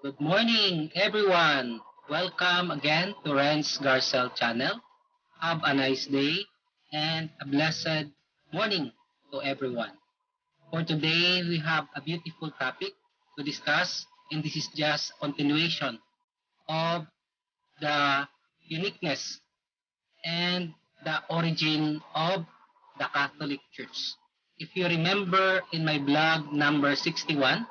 Good morning, everyone. Welcome again to Renz Garcel channel. Have a nice day and a blessed morning to everyone. For today, we have a beautiful topic to discuss, and this is just continuation of the uniqueness and the origin of the Catholic Church. If you remember in my blog number 61,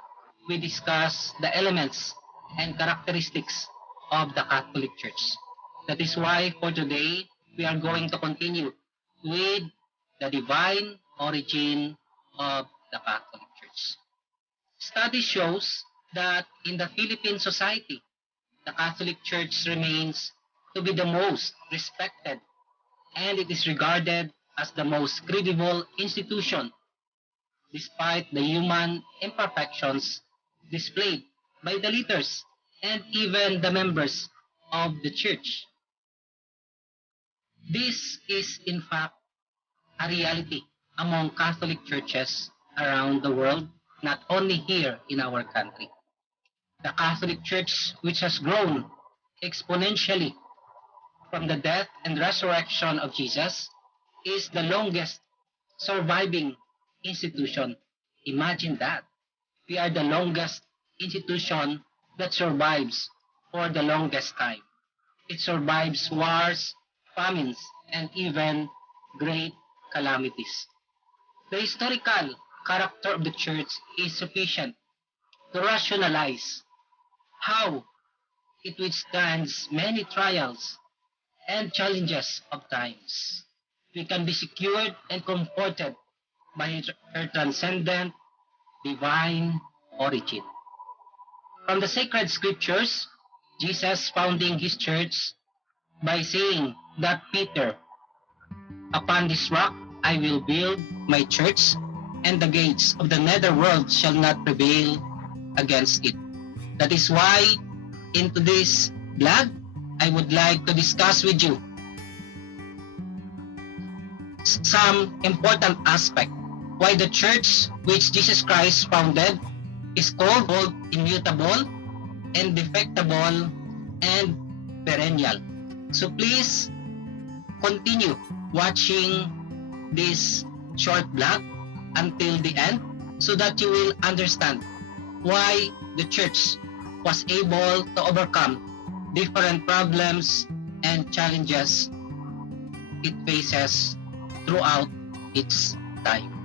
we discussed the elements and characteristics of the Catholic Church. That is why for today, we are going to continue with the divine origin of the Catholic Church. Study shows that in the Philippine society, the Catholic Church remains to be the most respected, and it is regarded as the most credible institution despite the human imperfections displayed by the leaders and even the members of the church. This is in fact a reality among Catholic churches around the world, not only here in our country. The Catholic Church, which has grown exponentially from the death and resurrection of Jesus, is the longest surviving institution. Imagine that. We are the longest institution that survives for the longest time. It survives wars, famines, and even great calamities. The historical character of the church is sufficient to rationalize how it withstands many trials and challenges of times. We can be secured and comforted by her transcendent divine origin. From the sacred scriptures, Jesus founding his church by saying that Peter, "Upon this rock I will build my church, and the gates of the netherworld shall not prevail against it." That is why in today's blog, I would like to discuss with you some important aspect why the church which Jesus Christ founded is called immutable, indefectible, and perennial. So please continue watching this short blog until the end so that you will understand why the church was able to overcome different problems and challenges it faces throughout its time.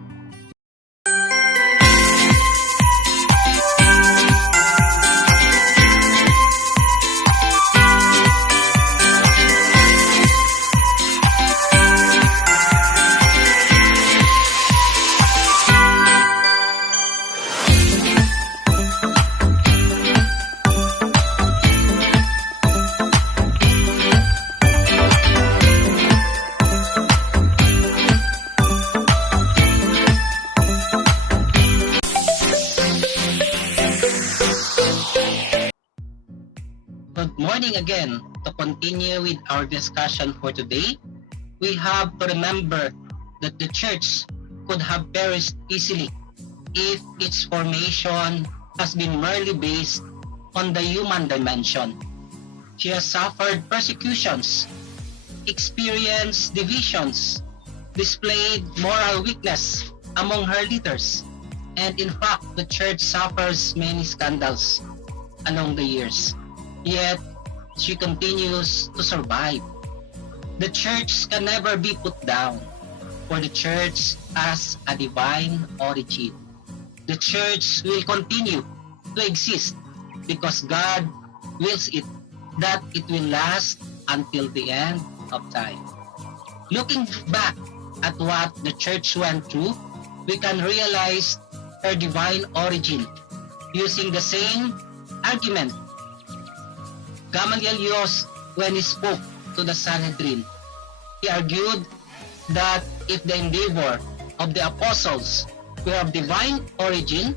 Good morning again. To continue with our discussion for today, we have to remember that the church could have perished easily if its formation has been merely based on the human dimension. She has suffered persecutions, experienced divisions, displayed moral weakness among her leaders, and in fact, the church suffers many scandals along the years. Yet, she continues to survive. The church can never be put down, for the church has a divine origin. The church will continue to exist because God wills it that it will last until the end of time. Looking back at what the church went through, we can realize her divine origin using the same argument Gamaliel used when he spoke to the Sanhedrin. He argued that if the endeavor of the apostles were of divine origin,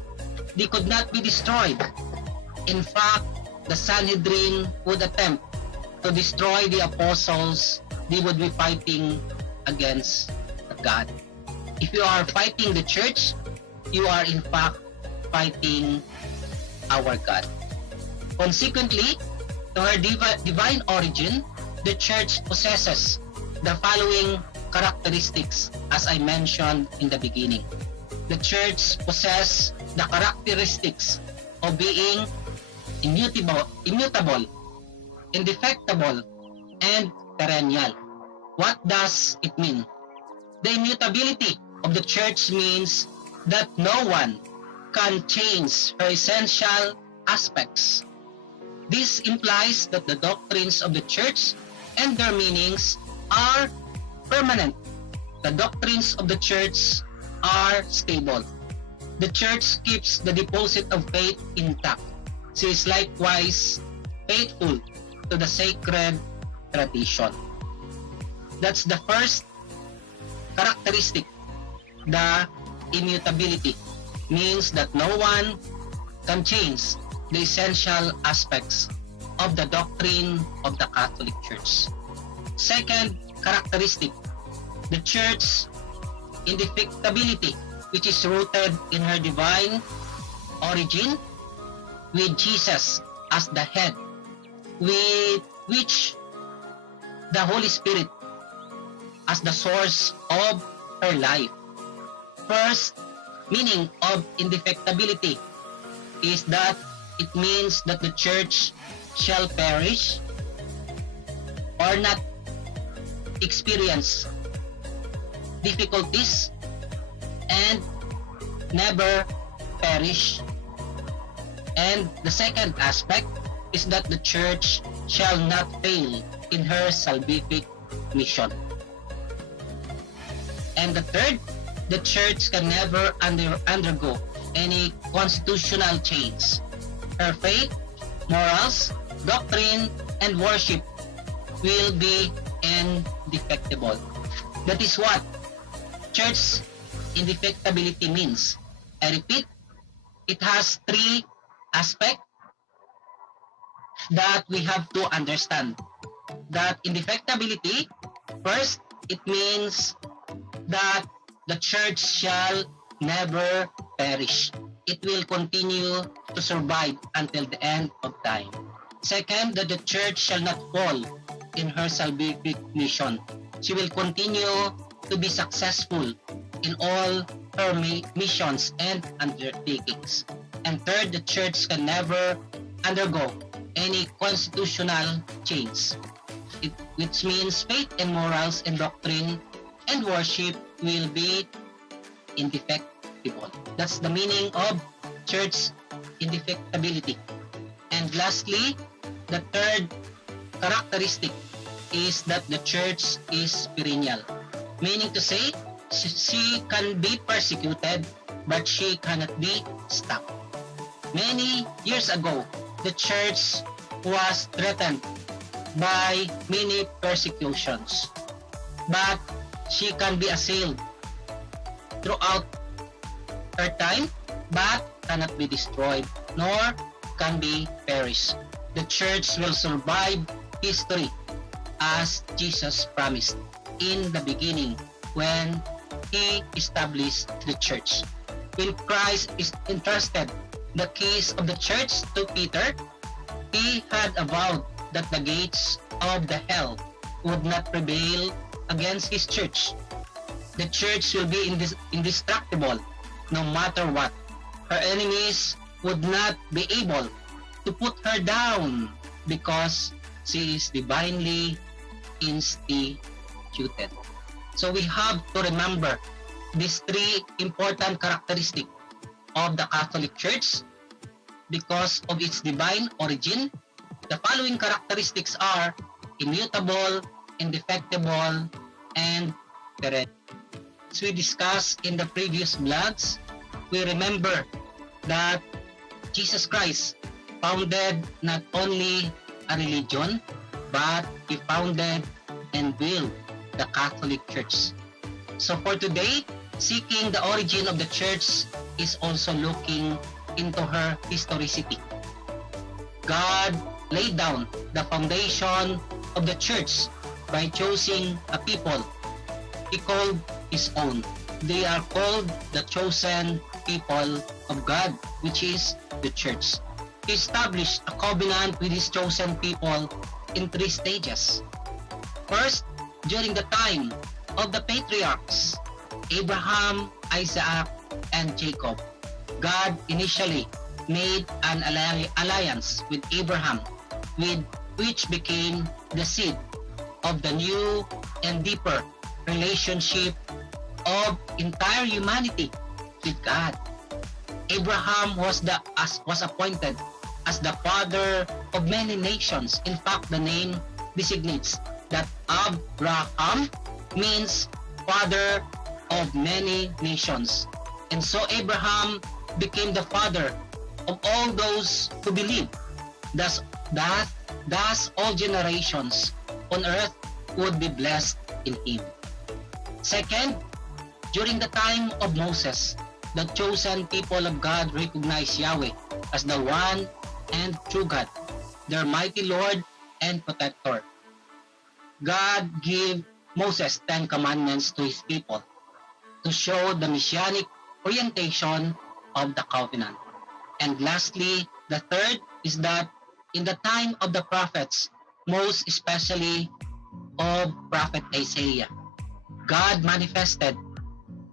they could not be destroyed. In fact, the Sanhedrin would attempt to destroy the apostles. They would be fighting against God. If you are fighting the church, you are in fact fighting our God. Consequently, to her divine origin, the Church possesses the following characteristics as I mentioned in the beginning. The Church possesses the characteristics of being immutable, indefectible, and perennial. What does it mean? The immutability of the Church means that no one can change her essential aspects. This implies that the doctrines of the Church and their meanings are permanent. The doctrines of the Church are stable. The Church keeps the deposit of faith intact. She is likewise faithful to the sacred tradition. That's the first characteristic. The immutability means that no one can change the essential aspects of the doctrine of the Catholic Church. Second characteristic, the Church's indefectibility, which is rooted in her divine origin with Jesus as the head, with which the Holy Spirit as the source of her life. First meaning of indefectibility is that it means that the Church shall perish or not experience difficulties and never perish. And the second aspect is that the Church shall not fail in her salvific mission. And the third, the Church can never undergo any constitutional change. Her faith, morals, doctrine, and worship will be indefectible. That is what Church indefectibility means. I repeat, it has three aspects that we have to understand. That indefectibility, first, it means that the Church shall never perish. It will continue to survive until the end of time. Second, that the Church shall not fall in her salvific mission. She will continue to be successful in all her missions and undertakings. And third, the Church can never undergo any constitutional change, which means faith and morals and doctrine and worship will be indefectible. That's the meaning of Church indefectibility. And lastly, the third characteristic is that the Church is perennial, meaning to say she can be persecuted but she cannot be stopped. Many years ago, the Church was threatened by many persecutions, but she can be assailed throughout her time but cannot be destroyed nor can be perished. The Church will survive history as Jesus promised in the beginning when He established the Church. When Christ entrusted the keys of the Church to Peter, He had avowed that the gates of the hell would not prevail against His Church. The Church will be indestructible no matter what. Her enemies would not be able to put her down because she is divinely instituted. So we have to remember these three important characteristics of the Catholic Church because of its divine origin. The following characteristics are immutable, indefectible, and perennial. As we discussed in the previous vlogs, we remember that Jesus Christ founded not only a religion, but He founded and built the Catholic Church. So for today, seeking the origin of the Church is also looking into her historicity. God laid down the foundation of the Church by choosing a people He called His own. They are called the chosen people of God, which is the Church. He established a covenant with His chosen people in 3 stages. First, during the time of the patriarchs, Abraham, Isaac, and Jacob, God initially made an alliance with Abraham, which became the seed of the new and deeper relationship of entire humanity with God. Abraham was appointed as the father of many nations. In fact, the name designates that Abraham means father of many nations. And so Abraham became the father of all those who believe. Thus all generations on earth would be blessed in him. Second, during the time of Moses, the chosen people of God recognized Yahweh as the one and true God, their mighty Lord and protector. God gave Moses 10 commandments to his people to show the messianic orientation of the covenant. And lastly, the third is that in the time of the prophets, most especially of Prophet Isaiah, God manifested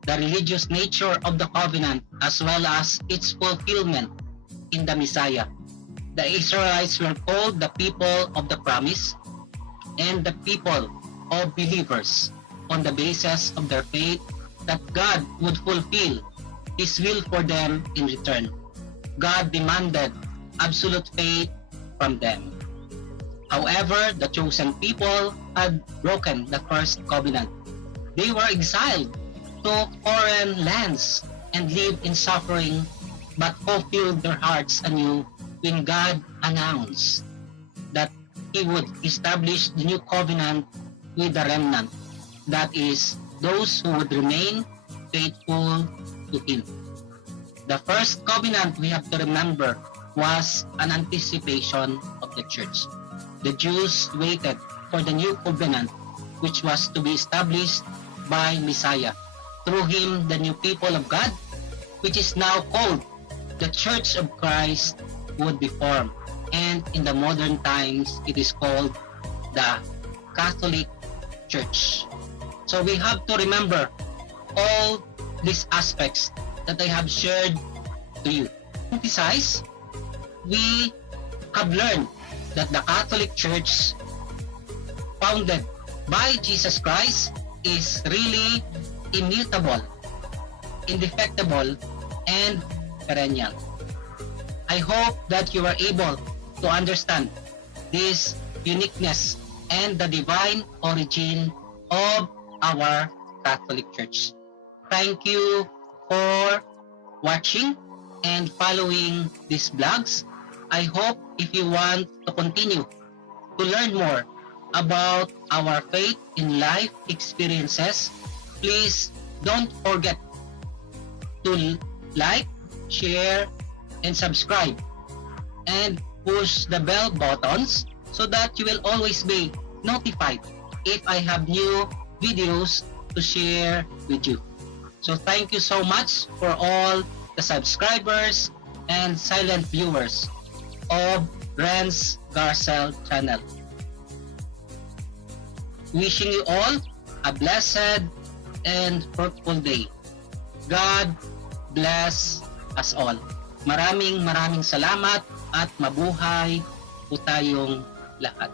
the religious nature of the covenant as well as its fulfillment in the Messiah. The Israelites were called the people of the promise and the people of believers on the basis of their faith that God would fulfill His will for them in return. God demanded absolute faith from them. However, the chosen people had broken the first covenant. They were exiled to foreign lands and lived in suffering, but fulfilled their hearts anew when God announced that He would establish the new covenant with the remnant, that is, those who would remain faithful to Him. The first covenant, we have to remember, was an anticipation of the church. The Jews waited for the new covenant, which was to be established by Messiah. Through Him, the new people of God, which is now called the Church of Christ, would be formed. And in the modern times, it is called the Catholic Church. So we have to remember all these aspects that I have shared to you. Besides, we have learned that the Catholic Church, founded by Jesus Christ, is really immutable, indefectible, and perennial. I hope that you are able to understand this uniqueness and the divine origin of our Catholic Church. Thank you for watching and following these blogs. I hope if you want to continue to learn more about our faith in life experiences, please don't forget to like, share, and subscribe, and push the bell buttons so that you will always be notified if I have new videos to share with you. So thank you so much for all the subscribers and silent viewers of Renz Garcel channel. Wishing you all a blessed and fruitful day. God bless us all. Maraming salamat at mabuhay po tayong lahat.